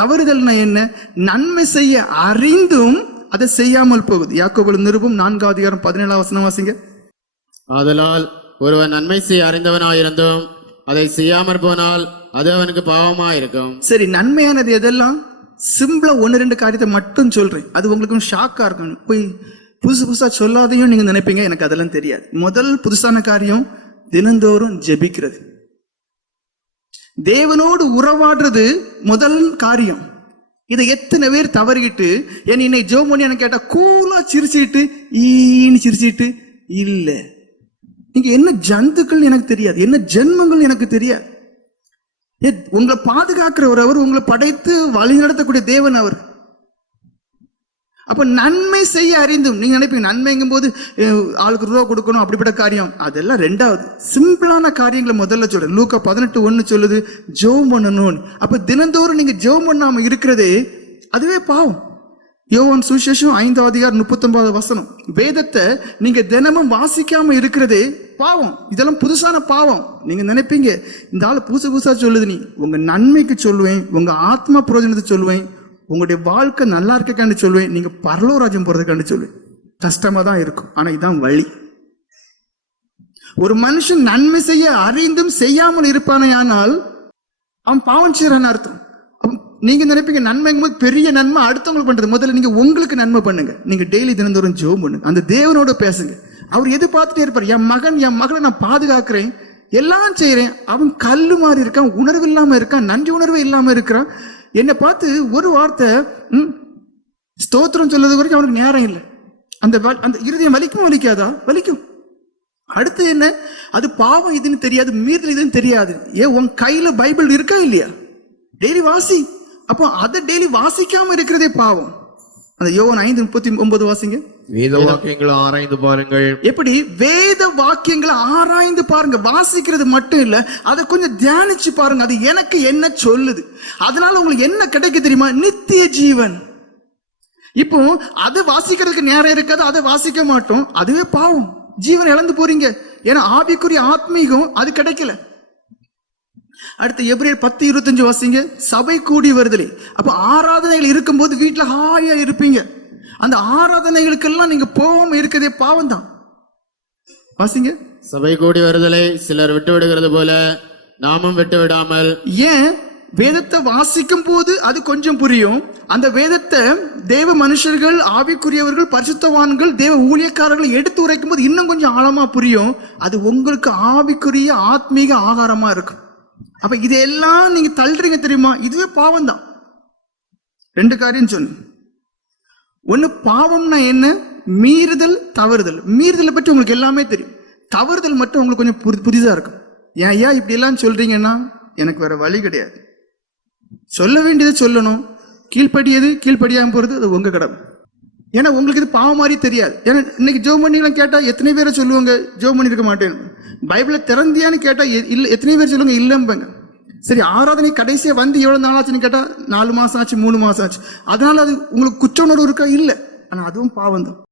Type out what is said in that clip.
தவறுதல்னா என்ன? நன்மை செய்ய அறிந்தும் அதை செய்யாமல் போகுது. யாக்கோபு நிருபம் நான்காவது அதிகாரம் பதினேழாம் வசனம் வாசிங்க. ஆதலால் ஒருவன் நன்மை செய்ய அறிந்தவனாயிருந்தும் அதை செய்யாமற் போனால் அது அவனுக்கு பாவமாயிருக்கும். சரி நன்மையானது எதெல்லாம்? சிம்பிளா ஒன்று ரெண்டு காரியத்தை மட்டும் சொல்றேன். அது உங்களுக்கு ஷாக்கா இருக்கும் போய் புதுசு புதுசா சொல்லாதையும் நீங்க நினைப்பீங்க. எனக்கு அதெல்லாம் தெரியாது. முதல் புதுசான காரியம் தினந்தோறும் ஜெபிக்கிறது. தேவனோடு உறவாடுறது முதல் காரியம். இதை எத்தனை பேர் தவறிக்கிட்டு என் என்னை ஜோம் பண்ணி எனக்கு கேட்டா கூலா சிரிச்சுட்டு ஈன்னு சிரிச்சிட்டு இல்ல. நீங்க என்ன ஜந்துக்கள் எனக்கு தெரியாது. என்ன ஜென்மங்கள் எனக்கு தெரியாது. உங்களை உங்களை பாதுகாக்கிறவர் அவர் உங்களை படைத்து வழி நடத்தக்கூடிய தேவன் அவர். அப்ப நன்மை செய்ய அறிந்தும். நீங்க நினைப்பீங்க நன்மைங்கும் போது ஆளுக்கு ரூபா கொடுக்கணும் அப்படிப்பட்ட காரியம். அதெல்லாம் ரெண்டாவது. சிம்பிளான காரியங்களை முதல்ல சொல்றேன். லூக்கா பதினெட்டு ஒன்று சொல்லுது ஜெபம் பண்ணணும் அப்ப தினந்தோறும் நீங்க ஜெபம் பண்ணாம இருக்கிறதே அதுவே பாவம். யோவான் சுவிசேஷம் ஐந்தாவது அதிகாரம் முப்பத்தொன்பது வசனம். வேதத்தை நீங்க தினமும் வாசிக்காம இருக்கிறதே பாவம். இதெல்லாம் புதுசான பாவம். நீங்க நினைப்பீங்க இந்த ஆள் புதுசு புதுசா சொல்லுது நீ. உங்க நன்மைக்கு சொல்லுவேன் உங்க ஆத்மா பிரயோஜனத்தை சொல்லுவேன் உங்களுடைய வாழ்க்கை நல்லா இருக்கக்காண்டி சொல்லுவேன் நீங்க பரலோராஜ்யம் போறதுக்காண்டி சொல்லுவேன் கஷ்டமா தான் இருக்கும் ஆனா இதான் வழி. ஒரு மனுஷன் நன்மை செய்ய அறிந்தும் செய்யாமல் இருப்பானே ஆனால் அவன் பாவம் செய்யறான்னு அர்த்தம். நீங்க நினைப்பீங்க நன்மைங்கும் போது பெரிய நன்மை அடுத்தவங்களுக்கு பண்றது. முதல்ல நீங்க உங்களுக்கு நன்மை பண்ணுங்க. நீங்க டெய்லி தினந்தோறும் ஜோம் பண்ணுங்க. அந்த தேவனோட பேசுங்க. அவர் எது பார்த்துட்டே இருப்பார்? என் மகன் என் மகளை நான் பாதுகாக்கிறேன் எல்லாம் செய்யறேன் அவன் கல்லு மாதிரி இருக்கான் உணர்வு இல்லாம இருக்கான் நன்றி உணர்வு இல்லாம இருக்கிறான். என்னை பார்த்து ஒரு வார்த்தை ம், ஸ்தோத்திரம் சொல்றது வரைக்கும் அவனுக்கு நேரம் இல்லை. அந்த வ- அந்த இருதயம் வலிக்கும் வலிக்காதா? வலிக்கும். அடுத்து என்ன? அது பாவம் இதுன்னு தெரியாது மீறல் இதுன்னு தெரியாது. ஏன் உன் கையில பைபிள் இருக்கா இல்லையா? டெய்லி வாசி. அப்போ அதை டெய்லி வாசிக்காம இருக்கிறதே பாவம். அந்த யோகன் ஐந்து முப்பத்தி ஒன்பது வாசிங்க. வேத வாக்கியங்களை ஆராய்ந்து பாருங்கள். எப்படி? வேத வாக்கியங்களை ஆராய்ந்து பாருங்க. வாசிக்கிறது மட்டும் இல்ல அதை கொஞ்சம் தியானிச்சு பாருங்க. அது எனக்கு என்ன சொல்லுது? அதனால உங்களுக்கு என்ன கிடைக்க தெரியுமா? நித்திய ஜீவன். இப்போ அதை வாசிக்கிறதுக்கு நேரம் இருக்காது அதை வாசிக்க மாட்டோம். அதுவே பாவம். ஜீவன் இழந்து போறீங்க. ஏன்னா ஆவிக்குரிய ஆத்மீகம் அது கிடைக்கல. அடுத்து எப்ரியர் பத்து இருபத்தஞ்சு வாசிங்க. சபை கூடி வருதுலே. அப்ப ஆராதனைகள் இருக்கும்போது வீட்டுல ஹாயா இருப்பீங்க. அந்த ஆராதனைகளுக்கெல்லாம் நீங்க போகாம இருக்கிறதே பாவம் தான் வாசிங்க. சபை கூடி வருதலை சிலர் விட்டு விடுகிறது போல நாமும் விட்டு விடாமல் ஏன்? வேதத்தை வாசிக்கும் போது அது கொஞ்சம் புரியும். அந்த வேதத்தை தேவ மனுஷர்கள் ஆவிக்குரியவர்கள் பரிசுத்தவான்கள் தேவ ஊழியக்காரர்கள் எடுத்து உரைக்கும் போது இன்னும் கொஞ்சம் ஆழமா புரியும். அது உங்களுக்கு ஆவிக்குரிய ஆத்மீக ஆகாரமா இருக்கும். அப்ப இதெல்லாம் நீங்க தள்ளுறீங்க தெரியுமா? இதுவே பாவம் தான் ரெண்டு காரியம் சொன்னேன் ஒன்று பாவம்னா என்ன? மீறுதல் தவறுதல். மீறுதலை பற்றி உங்களுக்கு எல்லாமே தெரியும். தவறுதல் மட்டும் உங்களுக்கு கொஞ்சம் புது புதிதாக இருக்கும். ஏன் ஐயா இப்படிலாம் சொல்கிறீங்கன்னா சொல்றீங்கன்னா எனக்கு வேற வழி கிடையாது. சொல்ல வேண்டியதை சொல்லணும். கீழ்ப்படியது கீழ்ப்படியாமல் போகிறது அது உங்கள் கடமை. ஏன்னா உங்களுக்கு இது பாவம் மாதிரி தெரியாது. ஏன்னா இன்னைக்கு ஜோ பண்ணிலாம் கேட்டால் எத்தனை பேரை சொல்லுவாங்க? ஜோ பண்ணியிருக்க மாட்டேன்னு. பைபிளை திறந்தியான்னு கேட்டால் எ- எத்தனை பேர் சொல்லுவாங்க? இல்லைம்பாங்க. சரி ஆராதனை கடைசியா வந்து எவ்வளவு நாள் ஆச்சுன்னு கேட்டால் நாலு மாசம் ஆச்சு மூணு மாசம் ஆச்சு. அதனால அது உங்களுக்கு குற்ற உணர்வு இருக்கா? இல்ல. ஆனா அதுவும் பாவம் தான்